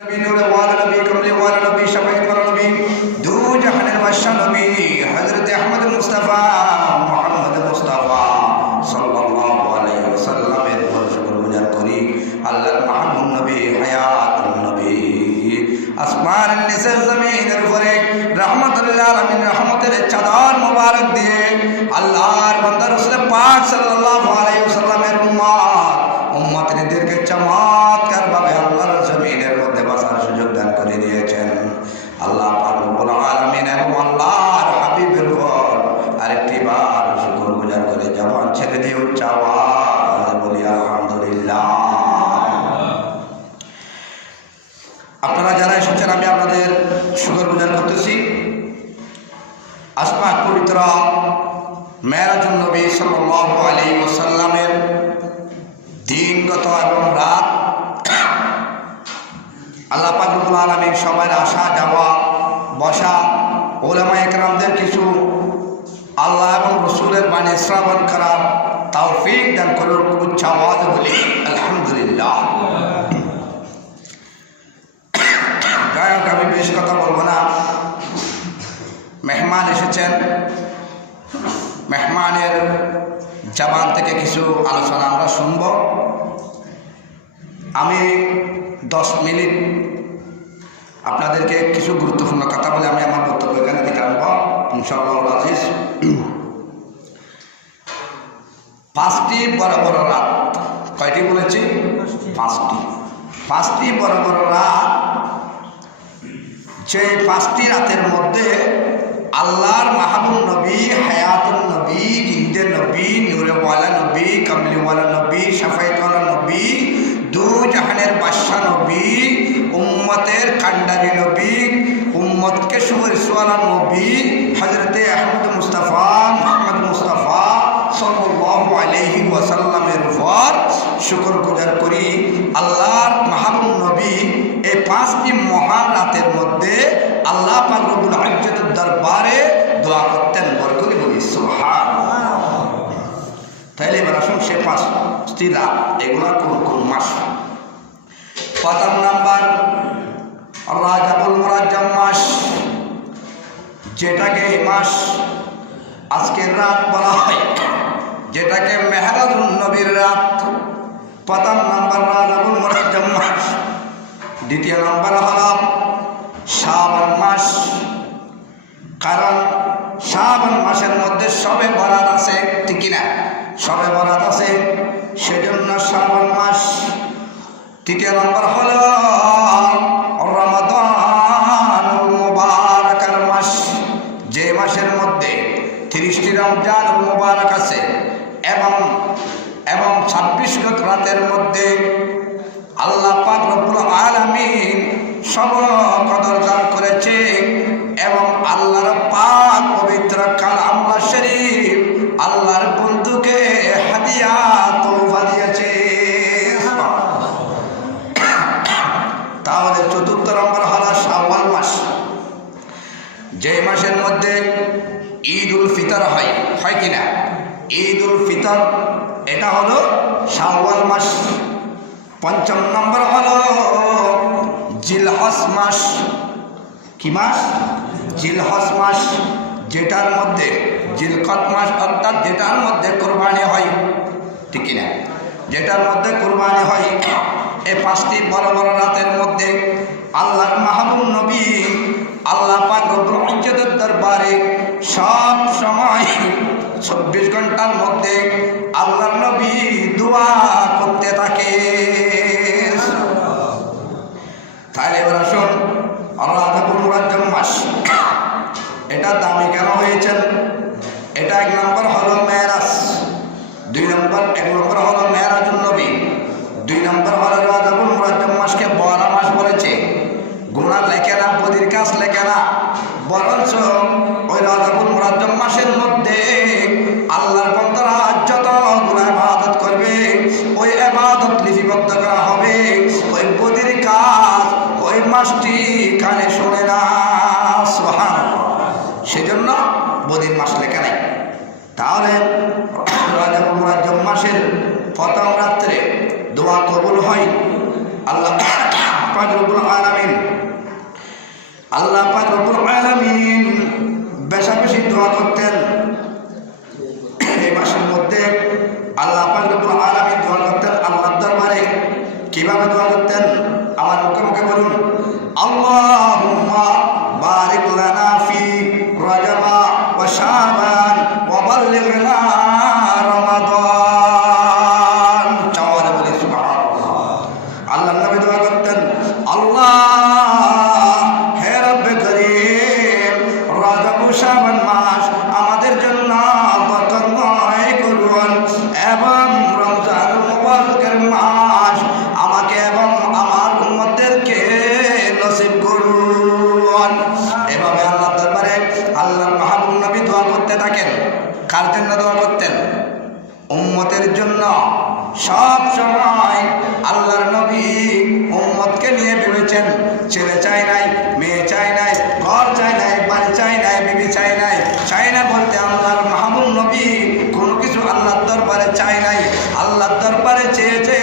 नबी नूर वाला नबी कमले वाला नबी शफीक वाला नबी दो जहानेर बादशाह नबी हजरत अहमद मुस्तफ़ा मोहम्मद मुस्तफ़ा सल्लल्लाहु अलैहि वसल्लम এর শুকরগুজার করি আল্লাহর মাহবুব নবী হায়াতুন নবী আসমানের নিচে জমিনের উপরে রহমতুল আলামিন রহমতের চাদর মোবারক দিয়ে আল্লাহর বান্দা রাসূল পাক সাল্লাল্লাহু আলাইহি ওয়াসাল্লামের উম্মতদেরকে চমৎকার ভাবে আল্লাহর জমিনের মধ্যে বাঁচার সুযোগ দান করে দিয়েছেন। আল্লাহ পাক রব্বুল আলামিন এবং আল্লাহর হাবিবের উপর আরেকটি বার শুকরগুজার করে জবান ছেড়ে দিয়ে উচ্চ আওয়াজে বলি আলহামদুলিল্লাহ। আপনারা যারা এসেছেন আমি আপনাদের শুকরগুজার করতেছি। আজকে পবিত্র মেরাজুন নবী সাল্লাল্লাহু আলাইহি ওয়াসাল্লামের দিনগত এবং রাত আল্লাহ পাক রব্বুল আলামিন সবার আসা যাওয়া বসা উলামা একরামদের কিছু আল্লাহ এবং রসুলের বাণী শ্রবণ করার তৌফিক দান করুন। উচ্চ আওয়াজে বলি আলহামদুলিল্লাহ। যাই হোক, আমি বেশ কথা বলবো না। মেহমান এসেছেন, মেহমানের জবান থেকে কিছু আলোচনা আমরা শুনব। আমি 10 মিনিট আপনাদেরকে কিছু গুরুত্বপূর্ণ কথা বলে আমি আমার বক্তব্য এখানে থেকে আনব ইনশাআল্লাহ আজিজ। 5টি বড় বড় রাত, কয়টি বলেছি? 5টি বড় বড় রাত। যে 5টি রাতের মধ্যে আল্লাহর মাহবুব নবী হায়াতুন নবী জিন্দে নবী নূরেওয়ালা নবী কমলিওয়ালা নবী শফায়েতওয়ালা নবী দু জাহানের বাদশাহ নবী উম্মতের কান্ডারি নবী উম্মতকে সুবরিশওয়ালা নবী হযরতে আহমদ মুস্তফা মুহাম্মদ মুস্তফা সাল্লাল্লাহু আলাইহি ওয়াসাল্লামের উপর শুকরগুজার করি। আল্লাহর মাহবুব নবী এই 5টি মহান রাতের মধ্যে আল্লাহ পাক রব্বুল ইজ্জতের দরবারে দোয়া করতেন। বরকত বলি সুবহানাল্লাহ। তাহলে এবার আসুন সে 5টি রাত এগুলো কোন কোন মাস? প্রথম নাম্বার রাজাবুল মুরাজ্জাম মাস, যেটাকে এই মাস আজকের রাত বলা হয়, যেটাকে মেহরাজুন নবীর রাত। প্রথম নাম্বার রাজাবুল মুরাজ্জাম মাস। দ্বিতীয় নাম্বার হল শাবান মাস, কারণ শাবান মাসের মধ্যে শবে বরাত আছে, ঠিক কিনা? শবে বরাত আছে, সেজন্য শাবান মাস। তৃতীয় নম্বর হল রমাদানুল মুবারাকার মাস, যে মাসের মধ্যে 30টি রমজানুল মুবারাক আছে এবং 26 রাতের মধ্যে আল্লাহ পাক রব্বুল আলামিন সব কদর দান করেছে এবং আল্লাহর পাক পবিত্র কালামুল্লাহ শরীফ আল্লাহর বন্ধুকে হাদিয়া তোফা দিয়েছে। তাহলে চতুর্থ নম্বর হলো শাওয়াল মাস, যে মাসের মধ্যে ঈদ উল ফিতর হয় কিনা? ঈদ উল ফিতর এটা হলো শাওয়াল মাস। পঞ্চম নম্বর হলো জিলহজ মাস। কি মাস? জিলহজ মাস, যেটার মধ্যে জিলকত মাস, অর্থাৎ যেটার মধ্যে কোরবানি হয়, ঠিক কিনা? যেটার মধ্যে কোরবানি হয়। এই 5টি বড় বড় রাতের মধ্যে আল্লাহর মাহবুব নবী আল্লাহ পাক রব্বুল ইজ্জতের দরবারে সব সময় 24 ঘন্টার মধ্যে আল্লাহর নবী দোয়া করতে থাকে। তাহলে এবার আসুন রাজাবুল মুরাজ্জাম মাস, এটা দামি কেন হয়েছেন? এটা 1 নম্বর হলো মেরাজ, 1 নম্বর হলো মেরাজুন নবী, 2 নম্বর হলো রাজাবুল মুরাজ্জাম মাসকে বড় মাস বলেছে। গুনাহ লেখে না, বদির কাজ লেখে না, বরঞ্চ ওই রাজাবুল মুরাজ্জাম মাসের মধ্যে আল্লাহর বান্দারা যত গুনাহ ইবাদত করবে ওই ইবাদত লিপিবদ্ধ করা হবে। ওই বদির কাজ ওই মাসটি কানে শোনে না, সুবহানাল্লাহ। সেজন্য বদির মাস লেখা নেই। তাহলে রাজাবুল মুরাজ্জাম মাসের প্রথম রাত্রে দোয়া কবুল হয়। আল্লাহ পাক রব্বুল আলামিন আল্লাহ পাক রব্বুল আলামিন বেশি বেশি দোয়া করতেন। এই মাসের মধ্যে আল্লাহ পাক রব্বুল আলামিন দোয়া করতেন আল্লাহর দরবারে। কিভাবে দোয়া করতেন? আমার মুখে মুখে বলুন, আল্লাহুম্মা বারিক লানা ফি রাজাবা ওয়া শাবান ওয়া বাল্লিগনা রমাদান। চাওয়ারে বলি সুবহানাল্লাহ। আল্লাহর নবী দোয়া করতেন, আল্লাহ হে রব্বে করিম, রজব ও শাবান মাস আমাদের জন্য বরকতময় করুন এবং রমজান মুবারকের মাস আমাকে এবং আমার উম্মতদেরকে নসিব করুন। এভাবে আল্লাহর দরবারে আল্লাহর মাহবুব নবী দোয়া করতে থাকেন। কার জন্য দোয়া করতেন? উম্মতের জন্য। সব সময় আল্লাহর নবী উম্মতকে নিয়ে ভেবেছেন। ছেলে চাই নাই, মেয়ে চাই নাই, ঘর চাই নাই, বাড়ি চাই নাই, বিবি চাই নাই। চাই না বলতে আল্লাহর মাহবুব নবী কোনো কিছু আল্লাহর দরবারে চাই নাই। আল্লাহর দরবারে চেয়েছে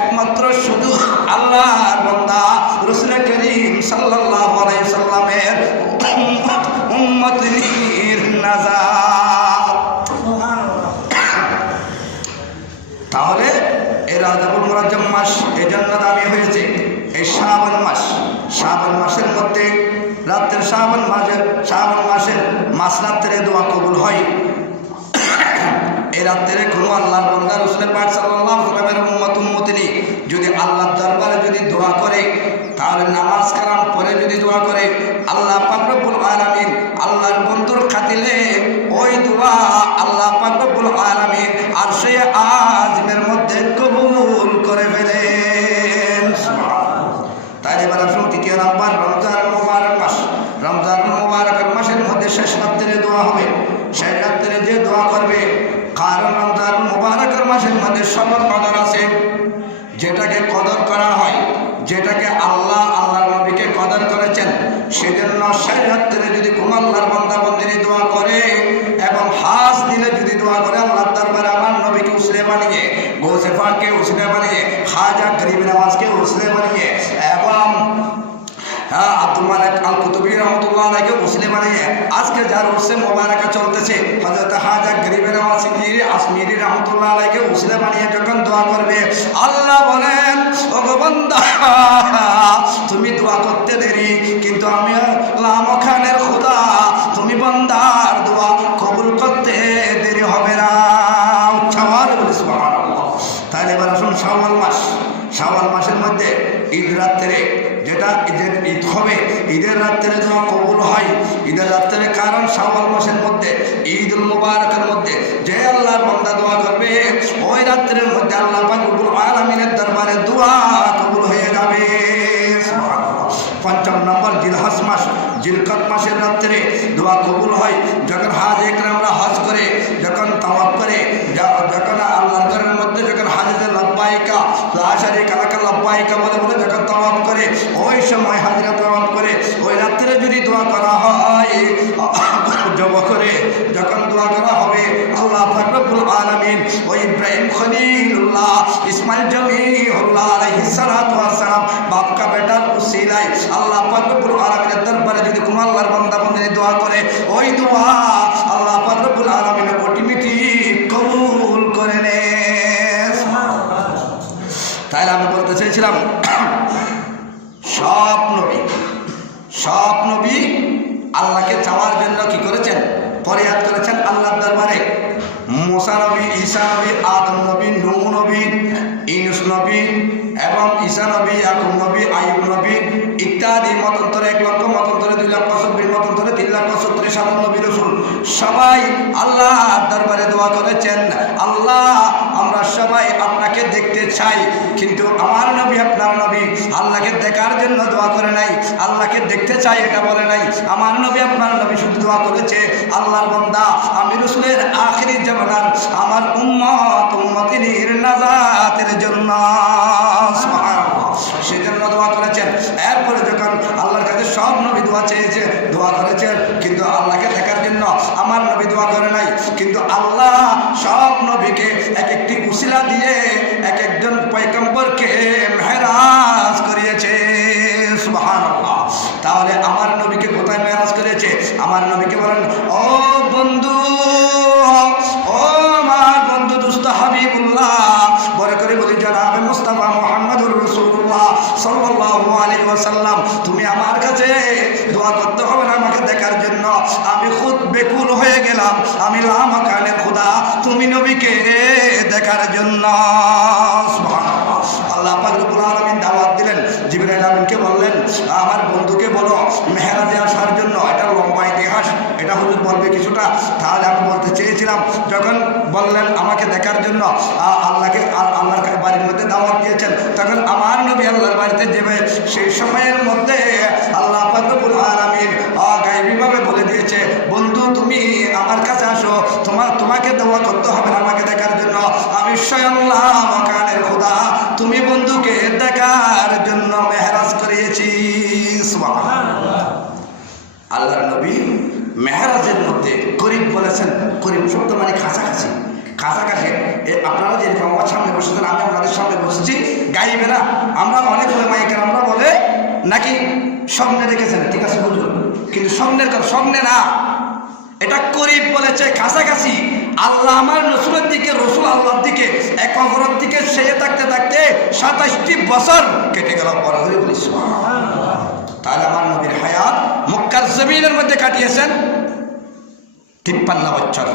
একমাত্র শুধু আল্লাহর বান্দা রাসূল করিম সাল্লাল্লাহু আলাইহি সাল্লামের উম্মতের নাজাত। তাহলে এই রজবুল মুরাজ্জম মাস এজন্য দামি হয়েছে। এই শাবান মাস, শাবান মাসের মধ্যে রাত্রের শাবান মাসের মাঝরাত্রে দোয়া কবুল হয়। এই রাত্রে কোনো আল্লাহর বান্দা রাসূল পাক সাল্লাল্লাহু আলাইহি ওয়াসাল্লামের উম্মত-উম্মতিনী যদি আল্লাহর দরবারে যদি দোয়া করে, তাহলে নামাজ কালাম পড়ে যদি দোয়া করে, আল্লাহ পাক রব্বুল আলামিন আল্লাহর বন্ধুর খাতিরে ওই দোয়া আল্লাহ পাক রব্বুল আলামিন আরশে আযমের মধ্যে কবুল করে ফেলেন। তাই এবার আসুন তৃতীয় নাম্বার, রমজান মুবারক মাস। রমজান মুবারকের মাসের মধ্যে শেষ রাত্রে দোয়া হবে। শেষ রাত্রে যে দোয়া করবে, কারণ রমজান মুবারকের মাসের মধ্যে সবার কদর আছে। যেটাকে কদর করা হয়, যেটাকে আল্লাহর নবীকে কদর করেছেন, সেজন্য শেষ রাত্রে যদি কোনো আল্লাহর বান্দা বান্দিনী দোয়া করে এবং হাস দিলে যদি দোয়া করে আল্লাহর দরবারে আমার নবীকে উসলে বানিয়ে, গৌসে পাককে উসলে বানিয়ে, খাজা গরিব নওয়াজকে উসলে বানিয়ে এবং আব্দুল মালিক আল কুতুবী রহমাতুল্লাহ আলাইহি উসলে বানিয়ে আজকে যার উসলে মোবারকা চলতেছে হযরত খাজা গরিব নওয়াজ আসমিরি রহমাতুল্লাহ আলাইহি উসলে বানিয়ে যখন দোয়া করবে, আল্লাহ বলেন, ওগো বান্দা তুমি দোয়া করতে দেরি, কিন্তু আমি আল্লাহ মখানের খোদা তুমি বান্দার দোয়া কবুল করতে দেরি হবে না। উচ্চাওয়াজ বলি সুবহানাল্লাহ। তাহলে এবার আসুন শাওয়াল মাস। শাওয়াল মাসের মধ্যে ঈদ রাত্রে, যেটা ঈদ হবে, ঈদের রাত্রে দোয়া কবুল হয়। ঈদের রাত্রে কারণ শাওয়াল মাসের মধ্যে ঈদুল মুবারকের মধ্যে যে আল্লাহর বান্দা দোয়া করবে, ওই রাত্রের মধ্যে আল্লাহ পাক রব্বুল আলামিনের দরবারে দোয়া কবুল হয়ে যাবে। পঞ্চম নম্বর জিলহজ মাস। জিলকদ মাসের রাত্রে দোয়া কবুল হয়। যখন হাজ একরামরা হজ করে, যখন তাওয়াফ করে, যখন আল্লাহর ঘরের মধ্যে যখন হাজতে লব্বাইকা লা শারীকা লাকা লব্বাইকা বলে বলে যখন তাওয়াফ করে, ওই সময় হাজরা তাওয়াফ করে ওই রাত্রে যদি দোয়া করা হয়, জব করে যখন দোয়া করা হবে, আল্লাহ পাক রব্বুল আলামিন ওই ইব্রাহিম খলিলুল্লাহ ইসমাইল জমিউল্লাহ আলাইহিস সালাতু ওয়াস সালাম বাপ কা বেটার উসিলায় আল্লাহ পাক রব্বুল আলামিনের দরবারে যদি কোনো আল্লাহর বান্দা বান্দি দোয়া করে, ওই দোয়া আল্লাহ পাক রব্বুল আলামিন অটোমেটিক কবুল করে নেন। তাহলে আমি বলতে চাইছিলাম, সব নবী আল্লাহকে চাওয়ার জন্য কি করেছেন? ফরিয়াদ করেছেন আল্লাহর দরবারে। মুসা নবী, ঈসা নবী, আদম নবী, নূহ নবী, ইউনূস নবী এবং ঈসা নবী, ইয়াকুব নবী, আইয়ুব নবী ইত্যাদি মতান্তরে 1 লক্ষ, মতান্তরে 2 লক্ষ 26, মতান্তরে 3 লক্ষ 36 নবী রাসূল সবাই আল্লাহর দরবারে দোয়া করেছেন, আল্লাহ আমরা সবাই আপনাকে দেখতে চাই, কিন্তু আমার নবী আপনার নবী আল্লাহকে দেখার জন্য দোয়া করে নাই, আল্লাহকে দেখতে চাই এটা বলে নাই। আমার নবী আপনার নবী শুধু দোয়া করেছে, আল্লাহর বান্দা আমি রাসূলের আখিরি জামানার আমার উম্মতিনীর নাজাতের জন্য, সুবহানাল্লাহ, সেজন্য দোয়া করেছেন। এরপরে যখন আল্লাহর কাছে সব নবী দোয়া চেয়েছে, দোয়া করেছেন, কিন্তু আল্লাহকে দেখার জন্য আমার নবী দোয়া করে নাই। কিন্তু আল্লাহ সব নবীকে এক একটি উসিলা দিয়ে এক একজন পয়গম্বরকে মেরাজ করিয়েছে, সুবহানাল্লাহ। তাহলে আমার নবীকে কোথায় মেরাজ করেছে? আমার নবীকে বলেন, ও বন্ধু, ও আমার বন্ধু দুস্ত হাবিবুল্লাহ, বলে করে বলি জনাবে মুস্তাফা মুহাম্মদুর রাসূলুল্লাহ সাল্লাল্লাহু আলাইহি ওয়াসাল্লাম, তুমি আমার কাছে দোয়া করতে হবে না আমাকে দেখার জন্য। আমি খুদ বেকুল হয়ে গেলাম, আমি লামাকানের খোদা, তুমি নবীকে দেখার জন্য। সুবহানাল্লাহ। আল্লাহ পাক রব্বুল আলামিন দাওয়াত দিলেন, জিবরাইল আমিনকে বললেন, আমার বন্ধুকে বলো মেহরাজে আসার জন্য। এটা লম্বা ইতিহাস, এটা হুজুর বলবে কিছুটা। তাহলে আমি বলতে চেয়েছিলাম, যখন বললেন আমাকে দেখার জন্য, আল্লাহর বাড়ির মধ্যে দাওয়াত দিয়েছেন, তখন আমার নবী আল্লাহর বাড়িতে যাবে। সেই সময়ের মধ্যে আল্লাহ পাক রব্বুল আলামিন গায়বীভাবে বলে দিয়েছে, বন্ধু তুমি আমার কাছে আসো, তোমাকে দোয়া করতে হবে না আমাকে দেখার জন্য। আমি স্বয়ং লামাকানের খোদা, তুমি বন্ধুকে দেখার জন্য মেহরাজ করিয়েছি। সুবহানাল্লাহ। আল্লাহর নবী মেহরাজের মধ্যে করিব বলেছেন। করিব শব্দ মানে কাছাকাছি। কাছাকাছি আপনারা যেরকম আমার সামনে বসেছেন, আমি আপনাদের সামনে বসেছি, গাইবে না। আমরা অনেক মাইকের আমরা বলে নাকি স্বপ্নে দেখেছেন, ঠিক আছে বুঝুন, কিন্তু স্বপ্নে না, এটা করিব বলেছে, কাছাকাছি। আল্লাহ আমার রসুলের দিকে, রসুল আল্লাহর দিকে, এক অপরের দিকে সেজে থাকতে থাকতে 27টি বছর কেটে গেল। পরে বলিস, তাহলে আমার নবীর হায়াত মক্কার জমিনের মধ্যে কাটিয়েছেন 53 বছর।